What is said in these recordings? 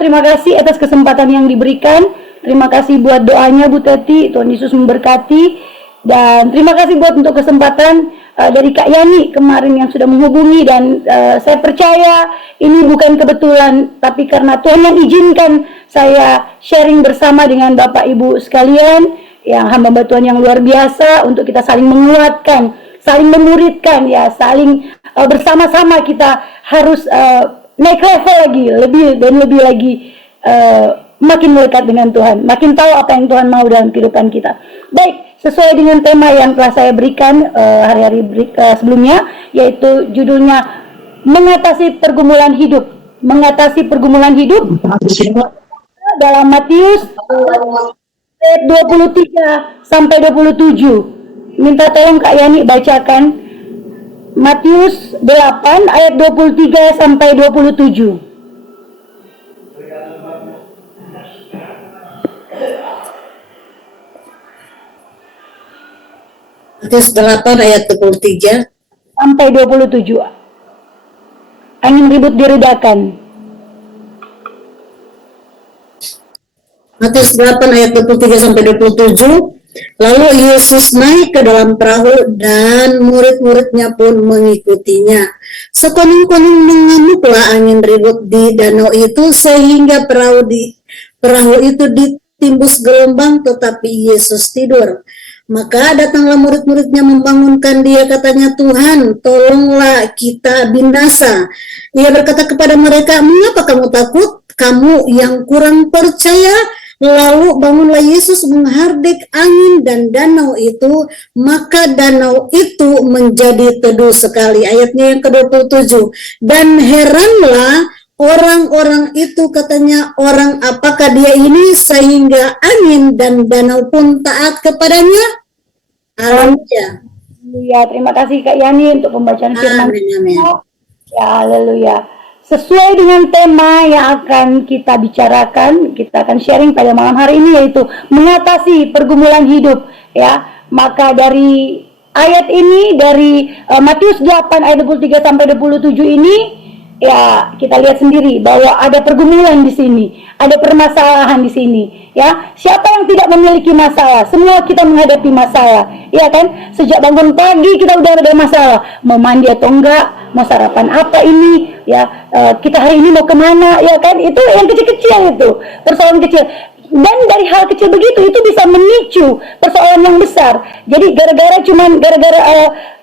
terima kasih atas kesempatan yang diberikan. Terima kasih buat doanya Bu Teti, Tuhan Yesus memberkati. Dan terima kasih buat untuk kesempatan dari Kak Yani kemarin yang sudah menghubungi. Dan saya percaya ini bukan kebetulan, tapi karena Tuhan yang izinkan saya sharing bersama dengan Bapak Ibu sekalian, yang hamba Tuhan yang luar biasa, untuk kita saling menguatkan, saling memuridkan, ya, saling bersama-sama kita harus naik level lagi, lebih dan lebih lagi, makin melekat dengan Tuhan, makin tahu apa yang Tuhan mau dalam kehidupan kita. Baik, sesuai dengan tema yang telah saya berikan hari-hari sebelumnya, yaitu judulnya mengatasi pergumulan hidup. Mengatasi pergumulan hidup dalam Matius ayat 23 sampai 27. Minta tolong Kak Yani bacakan Matius 8 ayat 23 sampai 27. Matius 8 ayat 23 sampai 27. Angin ribut diredakan. Matius 8 ayat 23 sampai 27. Lalu Yesus naik ke dalam perahu dan murid-muridnya pun mengikutinya. Sekoning-koning mengamuklah angin ribut di danau itu sehingga perahu itu ditimbus gelombang, tetapi Yesus tidur. Maka datanglah murid-muridnya membangunkan dia, katanya, Tuhan, tolonglah kita binasa. Ia berkata kepada mereka, mengapa kamu takut? Kamu yang kurang percaya? Lalu bangunlah Yesus menghardik angin dan danau itu, maka danau itu menjadi teduh sekali. Ayatnya yang ke-27. Dan heranlah orang-orang itu, katanya, orang apakah dia ini sehingga angin dan danau pun taat kepadanya? Haleluya. Ya, terima kasih Kak Yani untuk pembacaan firman. Ya, haleluya. Sesuai dengan tema yang akan kita bicarakan, kita akan sharing pada malam hari ini, yaitu mengatasi pergumulan hidup, ya. Maka dari ayat ini, dari Matius 8 ayat 23 sampai 27 ini, ya, kita lihat sendiri bahwa ada pergumulan di sini, ada permasalahan di sini, ya. Siapa yang tidak memiliki masalah? Semua kita menghadapi masalah, ya kan? Sejak bangun pagi kita udah ada masalah, mau mandi atau enggak, mau sarapan apa ini, ya, kita hari ini mau kemana, ya kan? Itu yang kecil-kecil, itu persoalan kecil. Dan dari hal kecil begitu, itu bisa memicu persoalan yang besar. Jadi gara-gara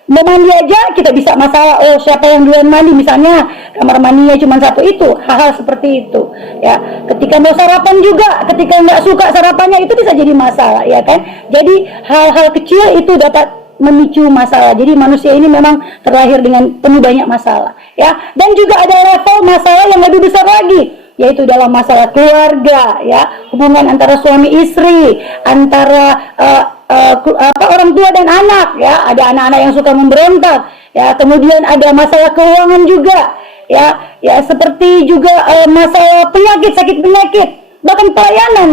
mau mandi aja kita bisa masalah, oh siapa yang duluan mandi, misalnya kamar mandinya cuma satu, itu hal-hal seperti itu, ya. Ketika mau sarapan juga, ketika nggak suka sarapannya, itu bisa jadi masalah, ya kan. Jadi hal-hal kecil itu dapat memicu masalah. Jadi manusia ini memang terlahir dengan penuh banyak masalah, ya. Dan juga ada level masalah yang lebih besar lagi, yaitu dalam masalah keluarga, ya, hubungan antara suami istri, antara orang tua dan anak, ya. Ada anak-anak yang suka memberontak, ya. Kemudian ada masalah keuangan juga, ya, seperti juga masalah penyakit, sakit penyakit, bahkan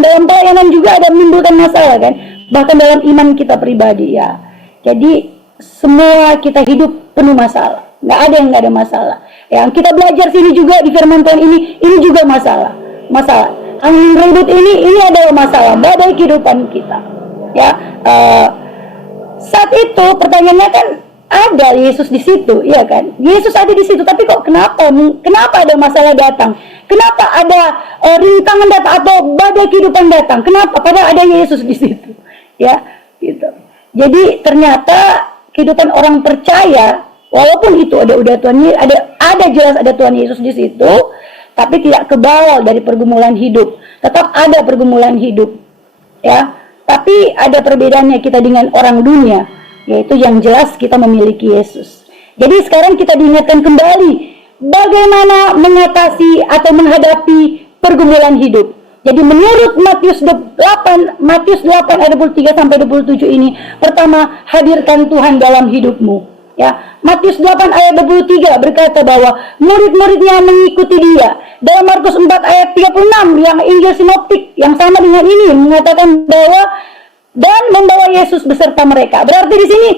dalam pelayanan juga ada menimbulkan masalah, kan, bahkan dalam iman kita pribadi, ya. Jadi semua kita hidup penuh masalah, nggak ada yang nggak ada masalah. Yang kita belajar sini juga di firman Tuhan ini juga masalah. Angin ribut ini adalah masalah, badai kehidupan kita, ya. Saat itu pertanyaannya kan, ada Yesus di situ, ya kan? Yesus ada di situ, tapi kok kenapa ada masalah datang? Kenapa ada rintangan datang atau badai kehidupan datang? Kenapa? Padahal ada Yesus di situ, ya, gitu. Jadi ternyata kehidupan orang percaya, walaupun itu ada Tuhan, ada jelas ada Tuhan Yesus di situ, tapi tidak kebawal dari pergumulan hidup. Tetap ada pergumulan hidup, ya. Tapi ada perbedaannya kita dengan orang dunia, yaitu yang jelas kita memiliki Yesus. Jadi sekarang kita diingatkan kembali bagaimana mengatasi atau menghadapi pergumulan hidup. Jadi menurut Matius 8 ayat 23 sampai 27 ini, pertama, hadirkan Tuhan dalam hidupmu, ya. Matius 8 ayat 23 berkata bahwa murid-muridnya mengikuti dia. Dalam Markus 4 ayat 36 yang Injil Sinoptik yang sama dengan ini mengatakan bahwa dan membawa Yesus beserta mereka. Berarti di sini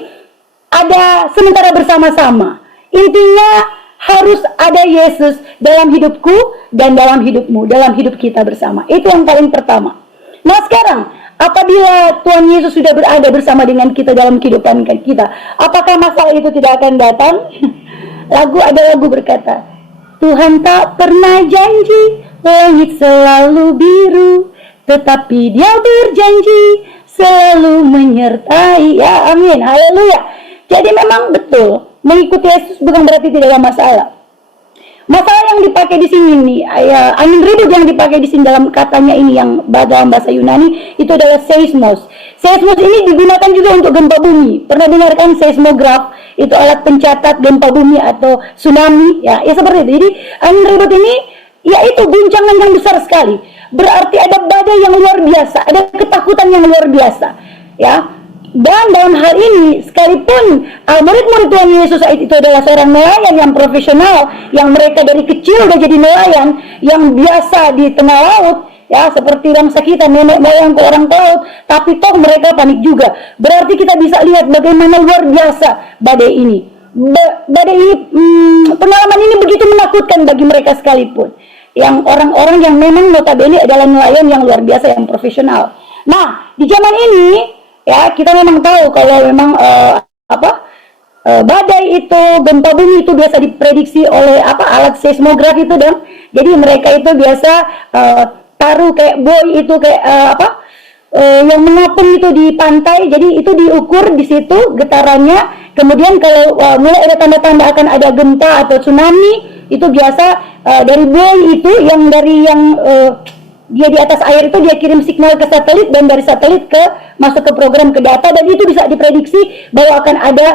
ada sementara bersama-sama. Intinya harus ada Yesus dalam hidupku dan dalam hidupmu, dalam hidup kita bersama. Itu yang paling pertama. Nah sekarang, apabila Tuhan Yesus sudah berada bersama dengan kita dalam kehidupan kita, apakah masalah itu tidak akan datang? Ada lagu berkata, Tuhan tak pernah janji langit selalu biru, tetapi Dia berjanji selalu menyertai. Ya, amin, haleluya. Jadi memang betul, mengikuti Yesus bukan berarti tidak ada masalah. Masalah yang dipakai di sini nih, angin ribut yang dipakai di sini dalam katanya ini yang dalam bahasa Yunani itu adalah seismos. Seismos ini digunakan juga untuk gempa bumi. Pernah dengarkan seismograf? Itu alat pencatat gempa bumi atau tsunami. Ya seperti itu. Jadi angin ribut ini, yaitu guncangan yang besar sekali. Berarti ada badai yang luar biasa, ada ketakutan yang luar biasa. Ya. Dan dalam hal ini, sekalipun murid-murid Tuhan Yesus itu adalah seorang nelayan yang profesional, yang mereka dari kecil udah jadi nelayan, yang biasa di tengah laut, ya seperti bangsa kita, nenek moyang ke orang laut, tapi toh mereka panik juga. Berarti kita bisa lihat bagaimana luar biasa badai ini. Badai ini, pengalaman ini begitu menakutkan bagi mereka sekalipun. Yang orang-orang yang memang notabene adalah nelayan yang luar biasa, yang profesional. Nah, di zaman ini, ya kita memang tahu kalau memang badai itu, gempa bumi itu biasa diprediksi oleh alat seismograf itu dong. Jadi mereka itu biasa taruh kayak buoy itu kayak yang mengapung itu di pantai. Jadi itu diukur di situ getarannya. Kemudian kalau mulai ada tanda-tanda akan ada gempa atau tsunami, itu biasa dari buoy itu yang dia di atas air itu dia kirim signal ke satelit, dan dari satelit masuk ke program ke data, dan itu bisa diprediksi bahwa akan ada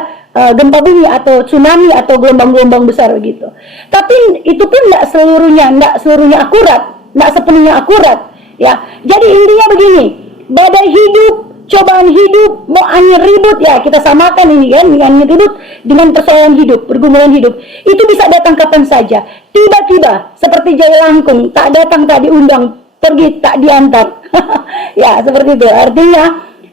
gempa bumi atau tsunami atau gelombang-gelombang besar begitu. Tapi itu pun tidak seluruhnya akurat, tidak sepenuhnya akurat. Ya, jadi intinya begini, badai hidup, cobaan hidup, mau angin ribut, ya kita samakan ini kan, angin ribut dengan persoalan hidup, pergumulan hidup. Itu bisa datang kapan saja, tiba-tiba seperti jai langkung, tak datang tak diundang, pergi tak diantar. Ya seperti itu.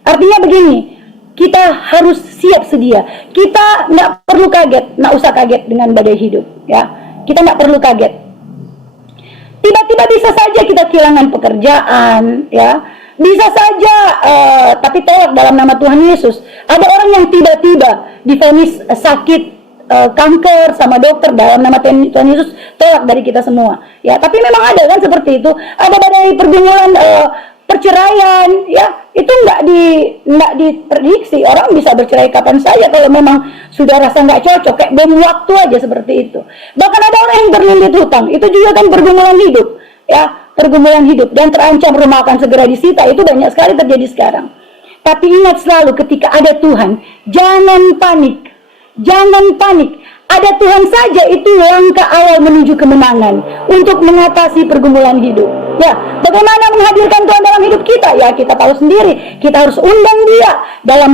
Artinya begini, kita harus siap sedia. Kita nggak perlu kaget, nggak usah kaget dengan badai hidup. Ya, kita nggak perlu kaget. Tiba-tiba bisa saja kita kehilangan pekerjaan, ya. Bisa saja, tapi tolak dalam nama Tuhan Yesus. Ada orang yang tiba-tiba divonis sakit kanker sama dokter dalam nama Tuhan Yesus, tolak dari kita semua. Ya, tapi memang ada kan seperti itu. Ada badai pergumulan perceraian, ya itu nggak diprediksi. Orang bisa bercerai kapan saja kalau memang sudah rasa nggak cocok, kayak bom waktu aja seperti itu. Bahkan ada orang yang terlilit hutang, itu juga kan pergumulan hidup, ya pergumulan hidup, dan terancam rumah akan segera disita. Itu banyak sekali terjadi sekarang. Tapi ingat selalu, ketika ada Tuhan, jangan panik. Jangan panik. Ada Tuhan saja itu langkah awal menuju kemenangan untuk mengatasi pergumulan hidup. Ya, bagaimana menghadirkan Tuhan dalam hidup kita? Ya, kita tahu sendiri. Kita harus undang Dia dalam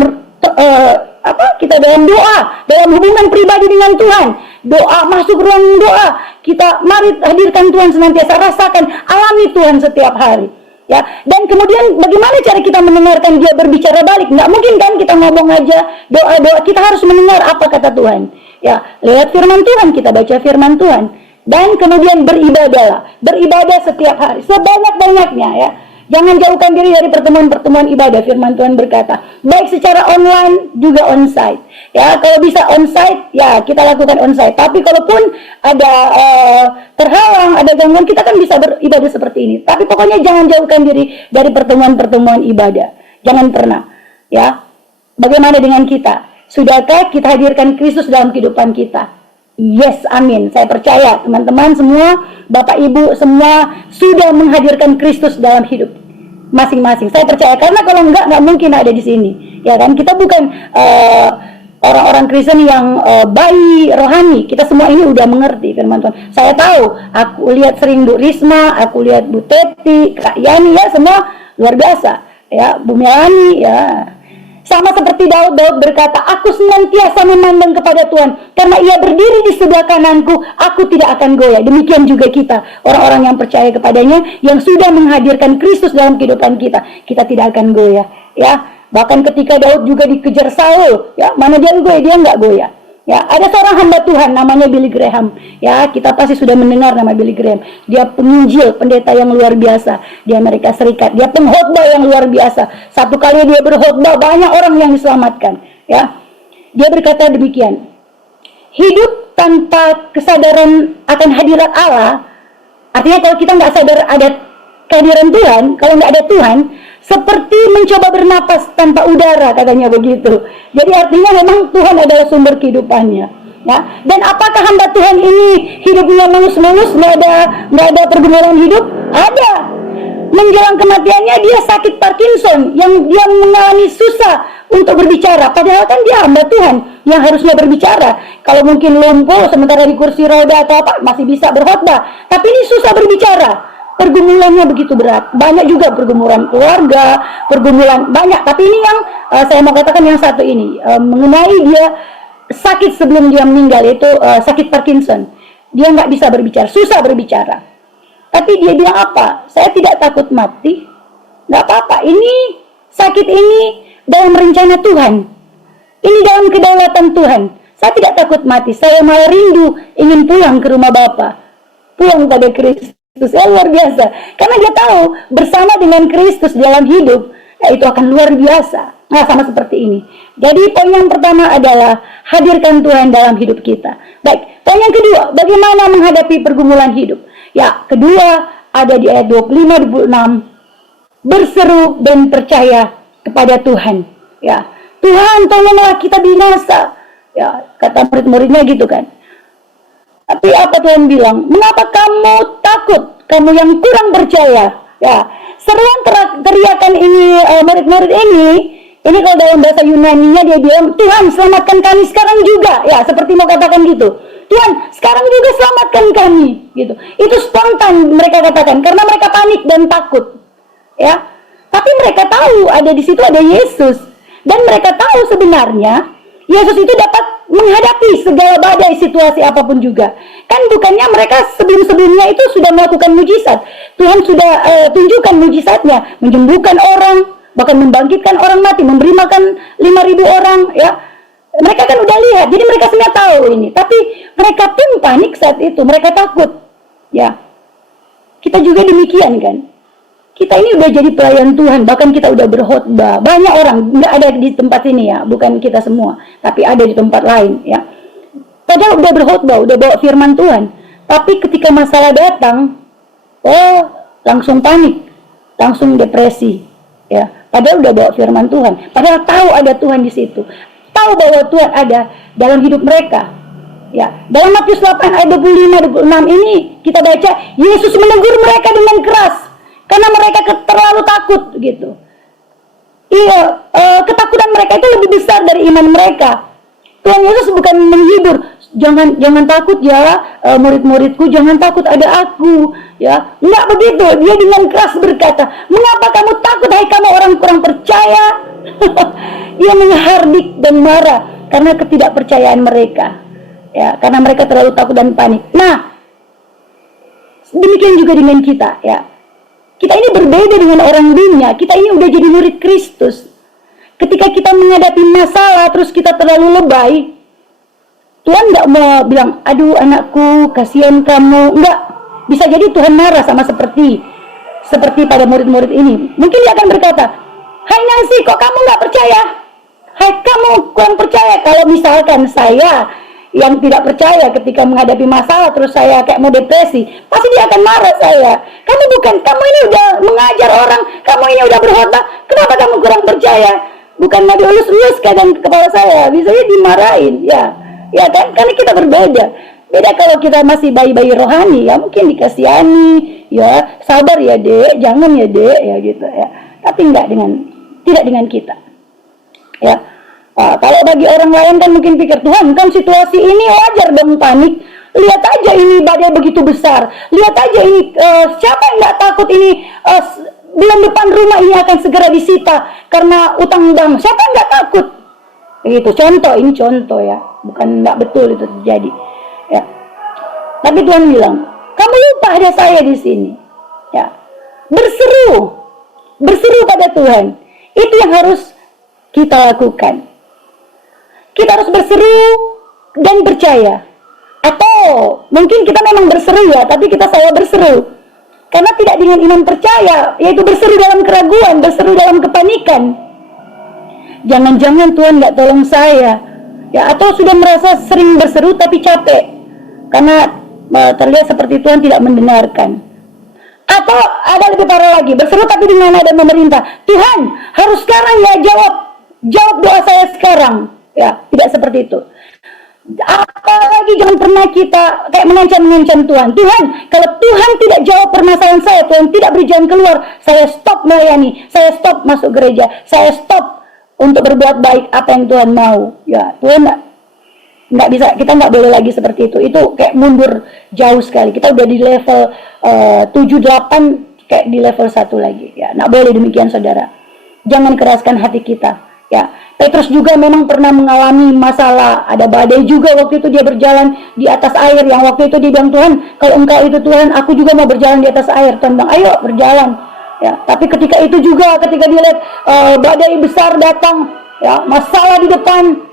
kita dalam doa, dalam hubungan pribadi dengan Tuhan. Doa, masuk ruang doa. Kita mari hadirkan Tuhan senantiasa, rasakan, alami Tuhan setiap hari. Ya, dan kemudian bagaimana cara kita mendengarkan Dia berbicara balik? Nggak mungkin kan kita ngomong aja doa-doa, kita harus mendengar apa kata Tuhan. Ya, lewat firman Tuhan, kita baca firman Tuhan, dan kemudian beribadah setiap hari sebanyak-banyaknya, ya. Jangan jauhkan diri dari pertemuan-pertemuan ibadah. Firman Tuhan berkata, baik secara online juga onsite. Ya, kalau bisa onsite, ya kita lakukan onsite. Tapi kalaupun ada terhalang, ada gangguan, kita kan bisa beribadah seperti ini. Tapi pokoknya jangan jauhkan diri dari pertemuan-pertemuan ibadah. Jangan pernah. Ya, bagaimana dengan kita? Sudahkah kita hadirkan Kristus dalam kehidupan kita? Yes, amin. Saya percaya teman-teman semua, Bapak Ibu semua sudah menghadirkan Kristus dalam hidup masing-masing. Saya percaya, karena kalau enggak mungkin ada di sini. Ya kan, kita bukan orang-orang Kristen yang bayi rohani. Kita semua ini udah mengerti firman Tuhan. Saya tahu, aku lihat sering Bu Risma, aku lihat Bu Teti, Kak Yani, ya semua luar biasa. Ya, Bu Melani, ya. Sama seperti Daud berkata, aku senantiasa memandang kepada Tuhan, karena Ia berdiri di sebelah kananku, aku tidak akan goyah. Demikian juga kita, orang-orang yang percaya kepadanya, yang sudah menghadirkan Kristus dalam kehidupan kita, kita tidak akan goyah. Ya, bahkan ketika Daud juga dikejar Saul, ya mana dia goyah, dia nggak goyah. Ya, ada seorang hamba Tuhan namanya Billy Graham. Ya, kita pasti sudah mendengar nama Billy Graham. Dia penginjil, pendeta yang luar biasa di Amerika Serikat. Dia pengkhotbah yang luar biasa. Satu kali dia berkhotbah, banyak orang yang diselamatkan. Ya, dia berkata demikian. Hidup tanpa kesadaran akan hadirat Allah, artinya kalau kita nggak sadar ada kehadiran Tuhan, kalau nggak ada Tuhan, seperti mencoba bernapas tanpa udara, katanya begitu. Jadi artinya memang Tuhan adalah sumber kehidupannya. Ya. Dan apakah hamba Tuhan ini hidupnya mulus-mulus, nggak ada pergumulan hidup? Ada. Menjelang kematiannya dia sakit Parkinson, yang dia mengalami susah untuk berbicara. Padahal kan dia hamba Tuhan yang harusnya berbicara. Kalau mungkin lumpuh sementara di kursi roda atau apa masih bisa berkhotbah, tapi ini susah berbicara. Pergumulannya begitu berat. Banyak juga pergumulan keluarga, pergumulan banyak. Tapi ini yang saya mau katakan yang satu ini mengenai dia sakit sebelum dia meninggal, yaitu sakit Parkinson. Dia nggak bisa berbicara, susah berbicara. Tapi dia bilang apa? Saya tidak takut mati. Nggak apa-apa. Ini sakit ini dalam rencana Tuhan. Ini dalam kedaulatan Tuhan. Saya tidak takut mati. Saya malah rindu ingin pulang ke rumah Bapa, pulang pada Kristus. Itu luar biasa, karena dia tahu bersama dengan Kristus dalam hidup, ya, itu akan luar biasa. Nah, sama seperti ini. Jadi poin yang pertama adalah hadirkan Tuhan dalam hidup kita. Baik, poin yang kedua, bagaimana menghadapi pergumulan hidup? Ya, kedua ada di ayat 25-26, berseru dan percaya kepada Tuhan. Ya, Tuhan tolonglah kita binasa. Ya, kata murid-muridnya gitu kan. Tapi apa Tuhan bilang? Mengapa kamu takut? Kamu yang kurang percaya. Ya, seruan teriakan ini murid-murid ini kalau dalam bahasa Yunani-nya dia bilang, Tuhan selamatkan kami sekarang juga. Ya, seperti mau katakan gitu. Tuhan sekarang juga selamatkan kami. Gitu. Itu spontan mereka katakan karena mereka panik dan takut. Ya, tapi mereka tahu ada di situ ada Yesus dan mereka tahu sebenarnya Yesus itu dapat menghadapi segala badai situasi apapun juga. Kan bukannya mereka sebelum-sebelumnya itu sudah melakukan mujizat. Tuhan sudah tunjukkan mujizatnya, menyembuhkan orang, bahkan membangkitkan orang mati, memberi makan 5.000 orang, ya. Mereka kan udah lihat, jadi mereka sebenarnya tahu ini. Tapi mereka pun panik saat itu, mereka takut. Ya. Kita juga demikian kan. Kita ini udah jadi pelayan Tuhan, bahkan kita udah berkhotbah. Banyak orang, nggak ada di tempat ini ya, bukan kita semua, tapi ada di tempat lain ya. Padahal udah berkhotbah, udah bawa firman Tuhan. Tapi ketika masalah datang, langsung panik, langsung depresi ya. Padahal udah bawa firman Tuhan, padahal tahu ada Tuhan di situ. Tahu bahwa Tuhan ada dalam hidup mereka. Ya, dalam Matius 8 ayat 25-26 ini kita baca Yesus menegur mereka dengan keras. Karena mereka terlalu takut gitu. Iya, ketakutan mereka itu lebih besar dari iman mereka. Tuhan Yesus bukan menghibur, jangan takut ya, murid-muridku, jangan takut ada aku, ya. Enggak begitu. Dia dengan keras berkata, mengapa kamu takut, hai kamu orang kurang percaya? Dia menghardik dan marah karena ketidakpercayaan mereka. Ya, karena mereka terlalu takut dan panik. Nah, demikian juga dengan kita, ya. Kita ini berbeda dengan orang dunia. Kita ini udah jadi murid Kristus. Ketika kita menghadapi masalah terus kita terlalu lebay, Tuhan nggak mau bilang, aduh anakku, kasihan kamu. Enggak. Bisa jadi Tuhan marah sama seperti pada murid-murid ini. Mungkin dia akan berkata, hai Nancy, kok kamu nggak percaya? Hai kamu kurang percaya. Kalau misalkan saya yang tidak percaya ketika menghadapi masalah terus saya kayak mau depresi, pasti dia akan marah saya. Kamu ini udah mengajar orang, kamu ini udah berkhotbah, kenapa kamu kurang percaya? Bukan mau diulus-ulus kadang kepala saya, bisanya dimarahin, ya kan? Karena kita berbeda. Beda kalau kita masih bayi-bayi rohani, ya mungkin dikasihani, ya sabar ya dek, jangan ya dek, ya gitu ya. Tapi tidak dengan kita, ya. Kalau bagi orang lain kan mungkin pikir, Tuhan kan situasi ini wajar dong panik. Lihat aja ini badai begitu besar. Lihat aja ini siapa yang nggak takut ini bulan depan rumah ini akan segera disita karena utang bank. Siapa yang nggak takut? Begitu. Ini contoh ya, bukan nggak betul itu terjadi. Ya. Tapi Tuhan bilang, kamu lupa ada saya di sini. Ya. Berseru pada Tuhan. Itu yang harus kita lakukan. Kita harus berseru dan percaya. Atau mungkin kita memang berseru ya, tapi kita salah berseru. Karena tidak dengan iman percaya, yaitu berseru dalam keraguan, berseru dalam kepanikan. Jangan-jangan Tuhan nggak tolong saya. Ya, atau sudah merasa sering berseru tapi capek. Karena terlihat seperti Tuhan tidak mendengarkan. Atau ada lebih parah lagi, berseru tapi dengan nada memerintah. Tuhan, harus sekarang ya, jawab doa saya sekarang. Ya, tidak seperti itu. Apalagi jangan pernah kita kayak mengancam Tuhan. Tuhan, kalau Tuhan tidak jawab permasalahan saya, Tuhan tidak beri jalan keluar, saya stop melayani, saya stop masuk gereja, saya stop untuk berbuat baik apa yang Tuhan mau. Ya, Tuhan nggak bisa, kita nggak boleh lagi seperti itu. Itu kayak mundur jauh sekali. Kita udah di level 7-8, kayak di level 1 lagi. Ya, nggak boleh demikian, saudara. Jangan keraskan hati kita. Ya, Petrus juga memang pernah mengalami masalah, ada badai juga waktu itu dia berjalan di atas air, yang waktu itu dia bilang, Tuhan, kalau engkau itu Tuhan, aku juga mau berjalan di atas air. Tuhan bilang, ayo berjalan. Ya, tapi ketika itu juga, ketika dia lihat badai besar datang, ya, masalah di depan,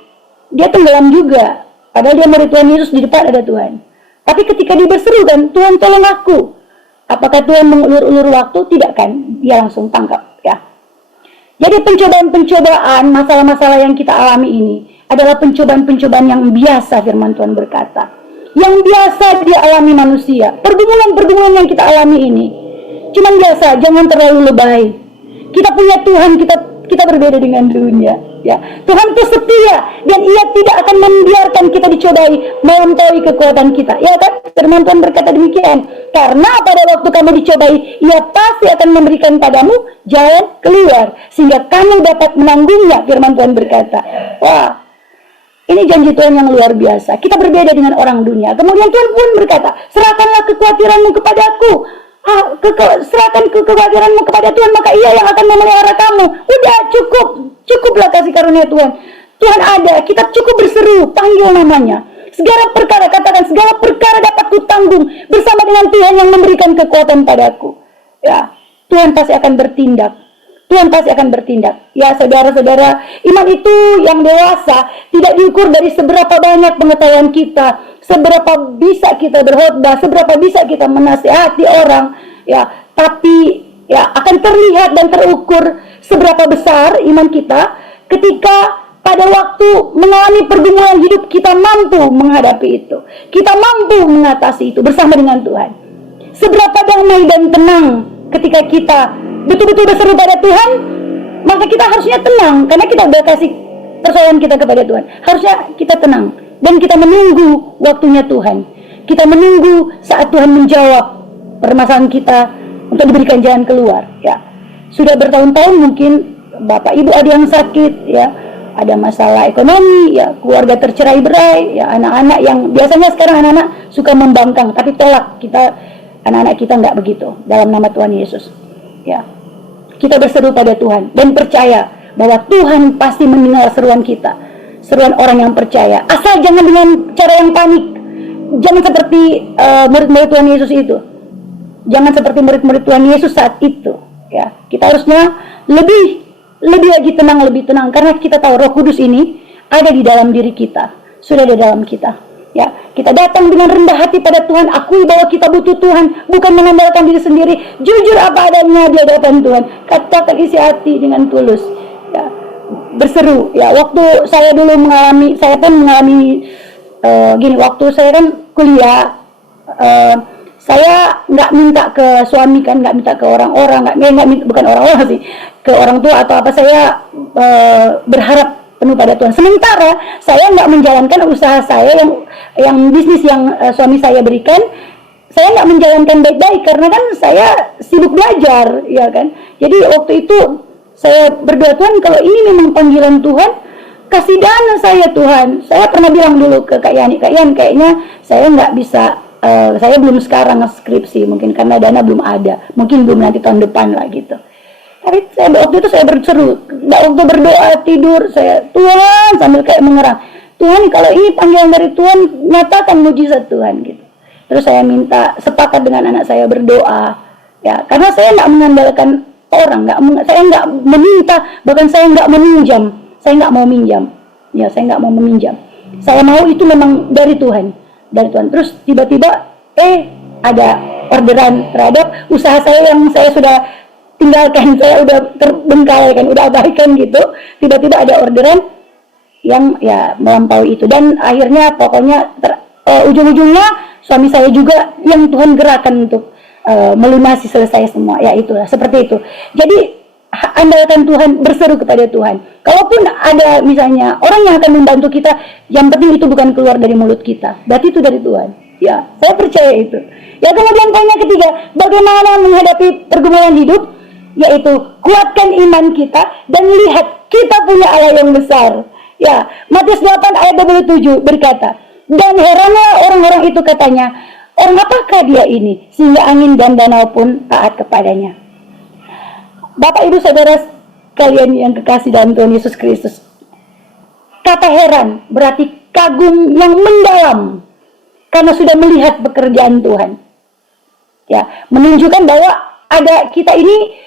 dia tenggelam juga. Padahal dia murid Tuhan Yesus, di depan ada Tuhan. Tapi ketika dia berseru kan, Tuhan tolong aku. Apakah Tuhan mengulur-ulur waktu? Tidak kan, dia langsung tangkap. Ya. Jadi pencobaan-pencobaan, masalah-masalah yang kita alami ini adalah pencobaan-pencobaan yang biasa, firman Tuhan berkata. Yang biasa dialami manusia. Pergumulan-pergumulan yang kita alami ini cuman biasa, jangan terlalu lebay. Kita punya Tuhan, kita berbeda dengan dunia. Ya, Tuhan itu setia dan Ia tidak akan membiarkan kita dicobai melampaui kekuatan kita. Ya kan? Firman Tuhan berkata demikian. Karena pada waktu kamu dicobai, Ia pasti akan memberikan padamu jalan keluar sehingga kamu dapat menanggungnya. Firman Tuhan berkata. Wah, ini janji Tuhan yang luar biasa. Kita berbeda dengan orang dunia. Kemudian Tuhan pun berkata, serahkanlah kekhawatiranmu kepadaku. Serahkan kekhawatiranmu kepada Tuhan, maka Ia yang akan memelihara kamu. Udah, cukuplah kasih karunia Tuhan. Tuhan ada, kita cukup berseru, panggil namanya. Segala perkara, katakan, segala perkara dapat kutanggung bersama dengan Tuhan yang memberikan kekuatan padaku. Ya, Tuhan pasti akan bertindak. Tuhan pasti akan bertindak. Ya, saudara-saudara, iman itu yang dewasa tidak diukur dari seberapa banyak pengetahuan kita, seberapa bisa kita berkhotbah, seberapa bisa kita menasihati orang, ya, tapi ya akan terlihat dan terukur seberapa besar iman kita ketika pada waktu mengalami pergumulan hidup kita mampu menghadapi itu. Kita mampu mengatasi itu bersama dengan Tuhan. Seberapa damai dan tenang ketika kita betul-betul berseru pada Tuhan, maka kita harusnya tenang karena kita udah kasih persoalan kita kepada Tuhan. Harusnya kita tenang dan kita menunggu waktunya Tuhan. Kita menunggu saat Tuhan menjawab permasalahan kita untuk diberikan jalan keluar. Ya, sudah bertahun-tahun mungkin bapak ibu ada yang sakit, ya, ada masalah ekonomi, ya, keluarga tercerai-berai, ya, anak-anak yang biasanya sekarang anak-anak suka membangkang, tapi tolak kita, anak-anak kita nggak begitu dalam nama Tuhan Yesus. Ya, kita berseru pada Tuhan dan percaya bahwa Tuhan pasti mendengar seruan kita, seruan orang yang percaya. Asal jangan dengan cara yang panik, jangan seperti murid-murid Tuhan Yesus itu, jangan seperti murid-murid Tuhan Yesus saat itu. Ya, kita harusnya lebih lagi tenang, lebih tenang, karena kita tahu Roh Kudus ini ada di dalam diri kita, sudah ada dalam kita. Ya, kita datang dengan rendah hati pada Tuhan, akui bahwa kita butuh Tuhan, bukan mengandalkan diri sendiri, jujur apa adanya di hadapan Tuhan, katakan isi hati dengan tulus. Ya, berseru. Ya, waktu saya dulu mengalami, saya pun mengalami gini, waktu saya kan kuliah, saya nggak minta ke suami kan, nggak minta ke orang-orang, nggak minta, bukan orang-orang sih, ke orang tua atau apa, saya berharap penuh pada Tuhan. Sementara saya nggak menjalankan usaha saya yang bisnis yang suami saya berikan, saya nggak menjalankan baik-baik karena kan saya sibuk belajar, ya kan. Jadi waktu itu saya berdoa, Tuhan, kalau ini memang panggilan Tuhan, kasih dana saya Tuhan. Saya pernah bilang dulu ke Kak Yani, kayaknya saya nggak bisa, saya belum sekarang skripsi, mungkin karena dana belum ada, mungkin belum nanti tahun depan lah gitu. Tapi waktu itu saya berseru, waktu berdoa tidur, saya, Tuhan, sambil kayak mengerang, Tuhan, kalau ini panggilan dari Tuhan, nyatakan mujizat Tuhan gitu. Terus saya minta sepakat dengan anak saya berdoa, ya, karena saya nggak mengandalkan orang, saya nggak meminta, bahkan saya nggak meminjam, saya nggak mau minjam, ya, saya nggak mau meminjam. saya mau itu memang dari Tuhan. Terus tiba-tiba ada orderan terhadap usaha saya yang saya sudah tinggalkan, saya udah terbengkalaikan, udah abaikan gitu. Tiba-tiba ada orderan yang ya melampaui itu, dan akhirnya pokoknya ujung-ujungnya suami saya juga yang Tuhan gerakan untuk melunasi selesai semua. Ya itulah, seperti itu. Jadi andalkan Tuhan, berseru kepada Tuhan. Kalaupun ada misalnya orang yang akan membantu kita, yang penting itu bukan keluar dari mulut kita, berarti itu dari Tuhan. Ya, saya percaya itu. Ya, kemudian poin yang ketiga, bagaimana menghadapi pergumulan hidup, yaitu kuatkan iman kita dan lihat kita punya Allah yang besar. Ya, Matius 8 ayat 27 berkata, dan heranlah orang-orang itu, katanya, orang apakah dia ini sehingga angin dan danau pun taat kepadanya. Bapak Ibu Saudara kalian yang kekasih dalam Tuhan Yesus Kristus, kata heran berarti kagum yang mendalam karena sudah melihat pekerjaan Tuhan. Ya, menunjukkan bahwa ada kita ini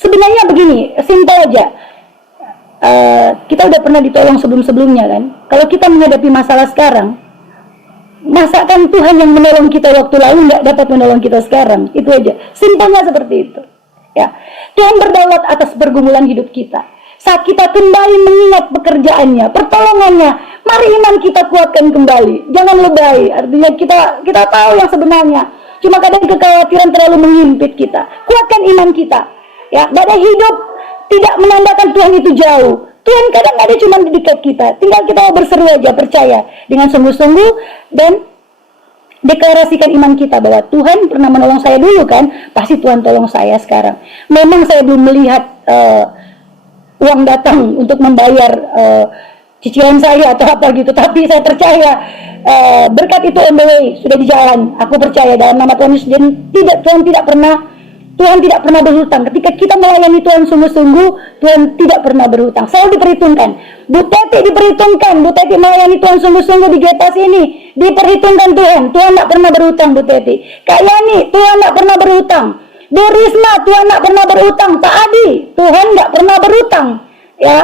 sebenarnya begini, simpel aja. Kita udah pernah ditolong sebelum-sebelumnya kan. Kalau kita menghadapi masalah sekarang, masakan Tuhan yang menolong kita waktu lalu nggak dapat menolong kita sekarang? Itu aja, simpelnya seperti itu. Ya, Tuhan berdaulat atas pergumulan hidup kita. Saat kita kembali mengingat pekerjaannya, pertolongannya, mari iman kita kuatkan kembali. Jangan lebay. Artinya kita tahu yang sebenarnya. Cuma kadang kekhawatiran terlalu menghimpit kita. Kuatkan iman kita. Ya, badai hidup tidak menandakan Tuhan itu jauh. Tuhan kadang ada cuma di dekat kita. Tinggal kita berseru aja, percaya dengan sungguh-sungguh dan deklarasikan iman kita bahwa Tuhan pernah menolong saya dulu kan, pasti Tuhan tolong saya sekarang. Memang saya belum melihat uang datang untuk membayar cicilan saya atau apa gitu, tapi saya percaya berkat itu on the way, sudah di jalan. Aku percaya dalam nama Tuhan Yesus, dan Tuhan tidak pernah berhutang. Ketika kita melayani Tuhan sungguh-sungguh, Tuhan tidak pernah berhutang. Selalu diperhitungkan. Bu Teti diperhitungkan. Bu Teti melayani Tuhan sungguh-sungguh di Getas ini, diperhitungkan Tuhan. Tuhan tidak pernah berhutang, Bu Teti. Kak Yani, Tuhan tidak pernah berhutang. Bu Risma, Tuhan tidak pernah berhutang. Pak Adi, Tuhan tidak pernah berhutang. Ya,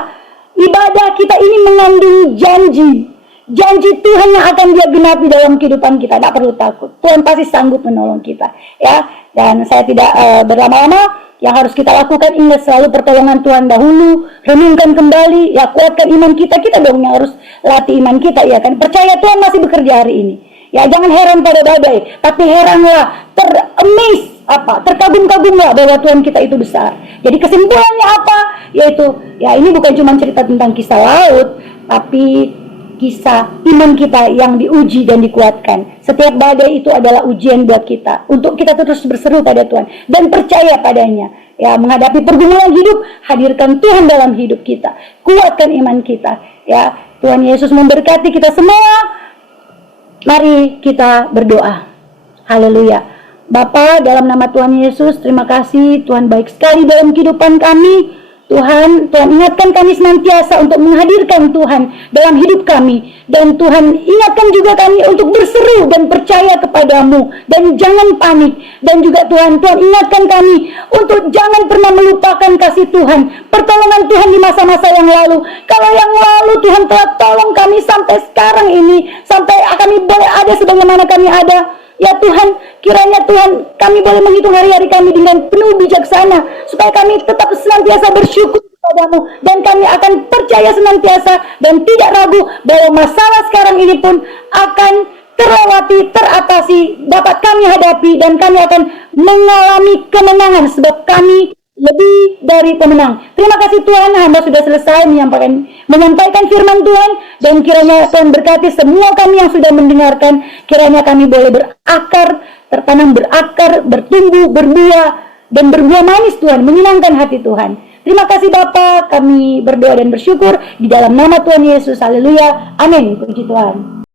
ibadah kita ini mengandung janji. Janji Tuhan yang akan Dia genapi dalam kehidupan kita. Tidak perlu takut. Tuhan pasti sanggup menolong kita. Ya. Dan saya tidak berlama-lama. Yang harus kita lakukan, ingat selalu pertolongan Tuhan dahulu. Renungkan kembali, ya, kuatkan iman kita. Kita dong yang harus latih iman kita, ya kan. Percaya Tuhan masih bekerja hari ini. Ya, jangan heran pada badai, tapi heranlah, terkagum-kagumlah bahwa Tuhan kita itu besar. Jadi kesimpulannya apa? Yaitu, ya, ini bukan cuma cerita tentang kisah laut, tapi kisah iman kita yang diuji dan dikuatkan. Setiap badai itu adalah ujian buat kita, untuk kita terus berseru pada Tuhan dan percaya padanya. Ya, menghadapi pergumulan hidup, hadirkan Tuhan dalam hidup kita, kuatkan iman kita. Ya, Tuhan Yesus memberkati kita semua. Mari kita berdoa. Haleluya. Bapa, dalam nama Tuhan Yesus, terima kasih. Tuhan baik sekali dalam kehidupan kami. Tuhan ingatkan kami senantiasa untuk menghadirkan Tuhan dalam hidup kami. Dan Tuhan ingatkan juga kami untuk berseru dan percaya kepadamu. Dan jangan panik. Dan juga Tuhan ingatkan kami untuk jangan pernah melupakan kasih Tuhan, pertolongan Tuhan di masa-masa yang lalu. Kalau yang lalu Tuhan telah tolong kami sampai sekarang ini, sampai kami boleh ada sebagaimana kami ada. Ya Tuhan, kiranya Tuhan kami boleh menghitung hari-hari kami dengan penuh bijaksana, supaya kami tetap senantiasa bersyukur kepadamu, dan kami akan percaya senantiasa dan tidak ragu bahwa masalah sekarang ini pun akan terlewati, teratasi, dapat kami hadapi, dan kami akan mengalami kemenangan sebab kami lebih dari pemenang. Terima kasih Tuhan, hamba sudah selesai menyampaikan firman Tuhan, dan kiranya Tuhan berkati semua kami yang sudah mendengarkan. Kiranya kami boleh berakar, tertanam berakar, bertumbuh, berbuah, dan berbuah manis Tuhan, menyenangkan hati Tuhan. Terima kasih Bapa, kami berdoa dan bersyukur di dalam nama Tuhan Yesus. Haleluya, amin. Puji Tuhan.